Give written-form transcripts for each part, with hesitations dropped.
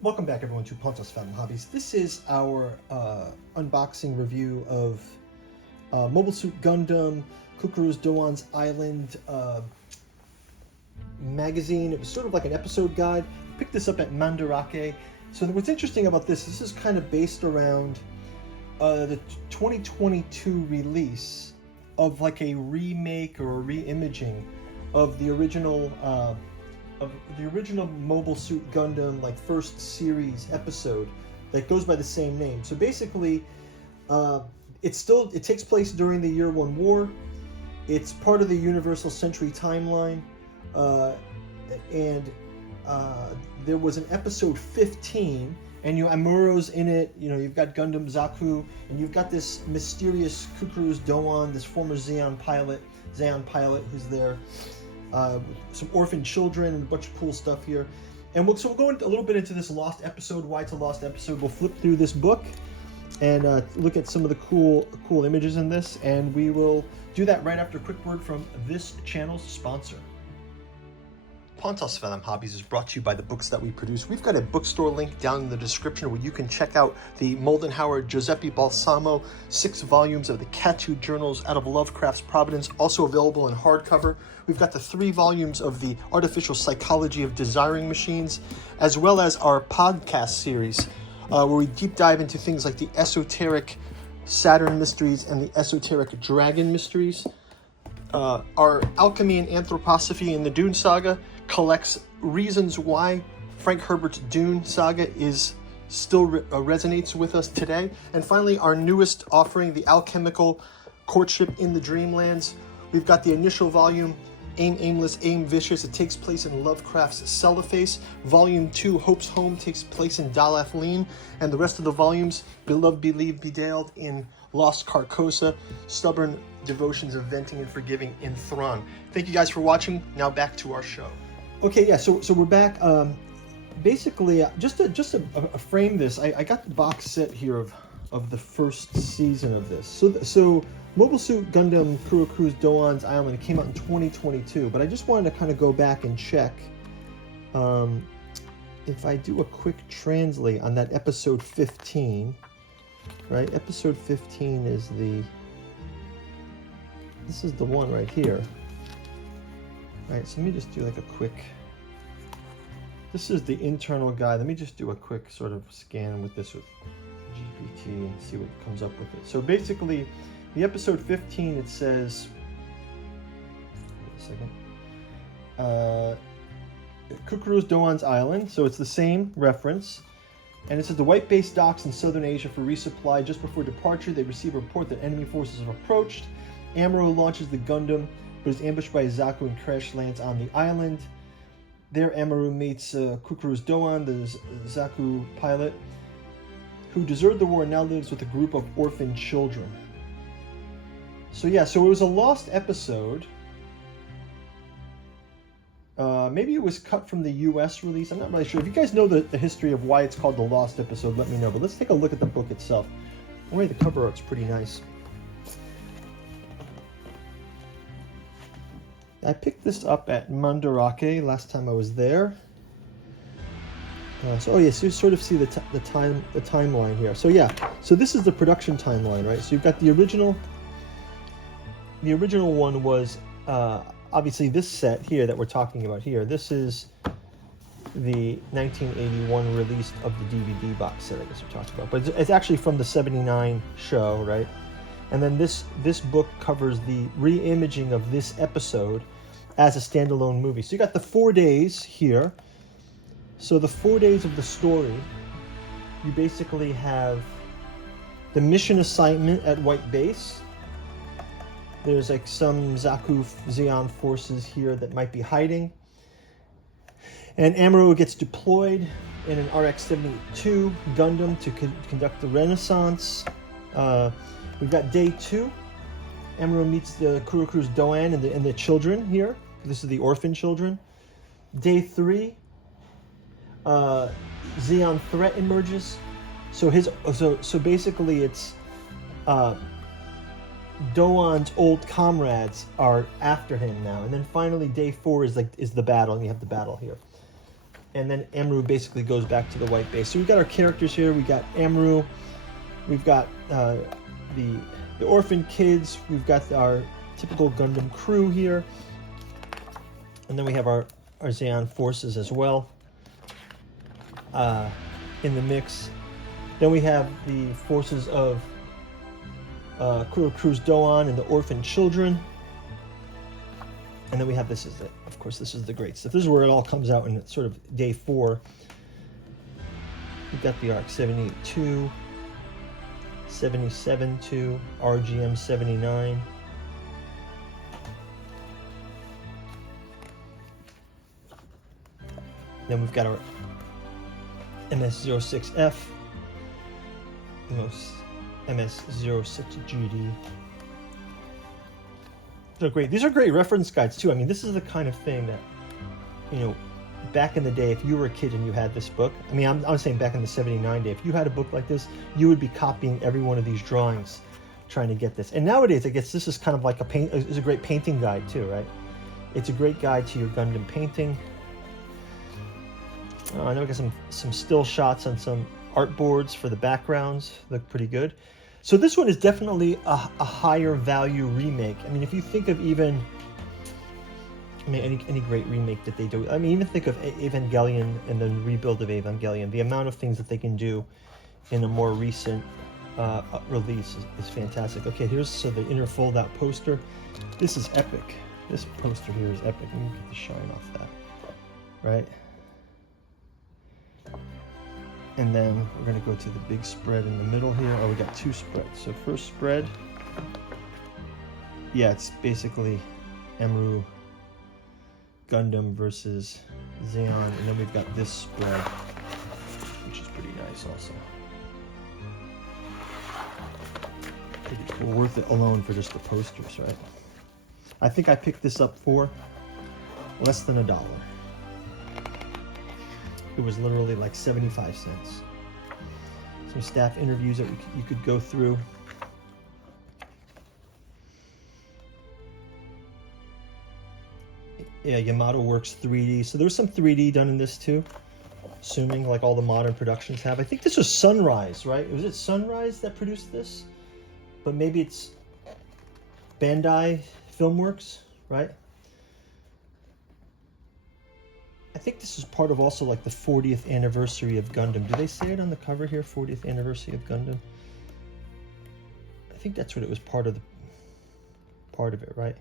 Welcome back, everyone, to Pontos Family Hobbies. This is our unboxing review of Mobile Suit Gundam, Cucuruz Doan's Island magazine. It was sort of like an episode guide. I picked this up at Mandarake. So what's interesting about this is kind of based around the 2022 release of like a remake or a re-imaging of the original Mobile Suit Gundam, like first series episode that goes by the same name. So basically, it takes place during the Year One War. It's part of the Universal Century timeline, and there was an episode 15, and Amuro's in it. You've got Gundam Zaku, and you've got this mysterious Cucuruz Doan, this former Zeon pilot who's there. Some orphan children and a bunch of cool stuff here, and we'll go a little bit into this lost episode. Why it's a lost episode? We'll flip through this book and look at some of the cool images in this, and we will do that right after a quick word from this channel's sponsor. Pontos Family Hobbies is brought to you by the books that we produce. We've got a bookstore link down in the description where you can check out the Moldenhauer Giuseppe Balsamo 6 volumes of the Katu Journals out of Lovecraft's Providence, also available in hardcover. We've got the 3 volumes of the Artificial Psychology of Desiring Machines, as well as our podcast series, where we deep dive into things like the esoteric Saturn mysteries and the esoteric Dragon mysteries. Our Alchemy and Anthroposophy in the Dune Saga collects reasons why Frank Herbert's Dune Saga is still resonates with us today. And finally, our newest offering, the Alchemical Courtship in the Dreamlands. We've got the initial volume, Aim Aimless, Aim Vicious. It takes place in Lovecraft's Cellophase. Volume 2, Hope's Home, takes place in Dalathleen. And the rest of the volumes, Beloved, Believed, Bedaled in Lost Carcosa, Stubborn Devotions of Venting and Forgiving in Thrawn. Thank you guys for watching. Now back to our show. Okay, yeah, so we're back. Basically, just to frame this, I got the box set here of the first season of this. So Mobile Suit Gundam Cucuruz Doan's Island, it came out in 2022, but I just wanted to kind of go back and check if I do a quick translate on that episode 15, right? Episode 15 is this is the one right here. All right, so let me just do like a quick, this is the internal guide. Let me just do a quick sort of scan with this with GPT and see what comes up with it. So basically, the episode 15, it says, wait a second, Cucuruz Doan's Island, so it's the same reference. And it says the White Base docks in southern Asia for resupply. Just before departure, they receive a report that enemy forces have approached. Amuro launches the Gundam, but is ambushed by Zaku and crash lands on the island. There, Amuro meets Cucuruz Doan, the Zaku pilot, who deserted the war and now lives with a group of orphan children. So yeah, so it was a lost episode. Maybe it was cut from the US release. I'm not really sure. If you guys know the history of why it's called the lost episode, let me know. But let's take a look at the book itself. Anyway, the cover art's pretty nice. I picked this up at Mandarake last time I was there. So you sort of see the timeline here. So yeah, so this is the production timeline, right? So you've got the original. The original one was obviously this set here that we're talking about here. This is the 1981 release of the DVD box set, I guess we're talking about. But it's actually from the 79 show, right? And then this book covers the re-imaging of this episode as a standalone movie. So you got the 4 days here. So the 4 days of the story, you basically have the mission assignment at White Base. There's like some Zaku Zeon forces here that might be hiding. And Amuro gets deployed in an RX-72 Gundam to conduct the Renaissance. We've got day 2. Amuro meets the Cucuruz Doan and the children here. This is the orphan children. Day 3, Zeon threat emerges. So basically it's Doan's old comrades are after him now. And then finally day 4 is the battle, and you have the battle here. and then Amru basically goes back to the white base. So we've got our characters here. We got Amru, we've got the orphan kids, we've got our typical Gundam crew here, and then we have our Zeon forces as well in the mix. Then we have the forces of Cucuruz Doan and the orphan children. And then we have, this is it. Of course, this is the great stuff. This is where it all comes out in sort of day 4. We've got the ARC 78-2, 77-2, RGM 79. Then we've got our MS-06F, MS-06GD. They're great. These are great reference guides too. I mean, this is the kind of thing that, you know, back in the day, if you were a kid and you had this book, I mean, I'm saying back in the 79 day, if you had a book like this, you would be copying every one of these drawings, trying to get this. And nowadays, I guess this is kind of like is a great painting guide too, right? It's a great guide to your Gundam painting. I know we got some still shots on some art boards for the backgrounds. Look pretty good. So this one is definitely a higher value remake. I mean, if you think of even, I mean, any great remake that they do, I mean, even think of Evangelion and the rebuild of Evangelion, the amount of things that they can do in a more recent release is fantastic. Okay, here's the inner fold-out poster. This is epic. This poster here is epic. Let me get the shine off that, right? And then we're going to go to the big spread in the middle here. Oh, we got 2 spreads. So first spread, yeah, it's basically Amru Gundam versus Zeon. And then we've got this spread, which is pretty nice also. Pretty cool. Worth it alone for just the posters, right? I think I picked this up for less than $1. It was literally like 75 cents. Some staff interviews that you could go through. Yeah, Yamato Works 3D. So there's some 3D done in this too, assuming like all the modern productions have. I think this was Sunrise, right? Was it Sunrise that produced this? But maybe it's Bandai Filmworks, right? I think this is part of also like the 40th anniversary of Gundam. Do they say it on the cover here? 40th anniversary of Gundam. I think that's what it was part of it, right?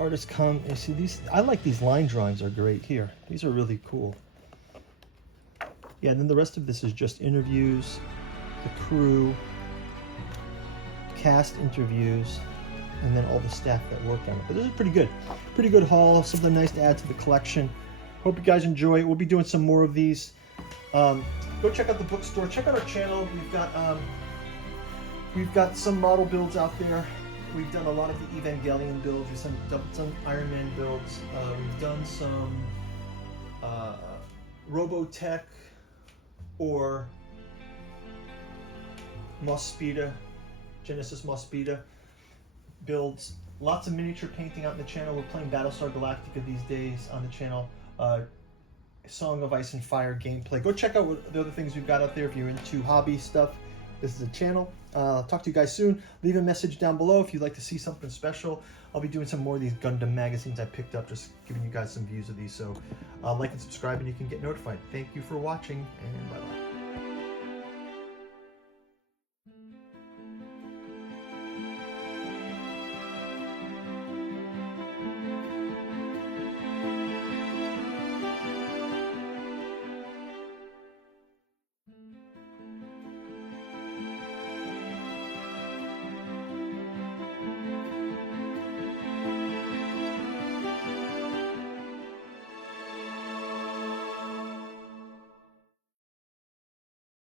Artists come and see these. I like these line drawings are great here. These are really cool. Yeah, and then the rest of this is just interviews, the crew, cast interviews, and then all the staff that worked on it. But this is pretty good haul, something nice to add to the collection. Hope you guys enjoy it. We'll be doing some more of these. Go check out the bookstore, check out our channel. We've got some model builds out there. We've done a lot of the Evangelion builds, we've done some Iron Man builds, we've done some Robotech or Mospita, Genesis Mospita builds. Lots of miniature painting out in the channel. We're playing Battlestar Galactica these days on the channel. Song of Ice and Fire gameplay. Go check out what the other things we've got out there if you're into hobby stuff. This is a channel. Talk to you guys soon. Leave a message down below if you'd like to see something special. I'll be doing some more of these Gundam magazines I picked up, just giving you guys some views of these. So like and subscribe and you can get notified. Thank you for watching, and bye-bye.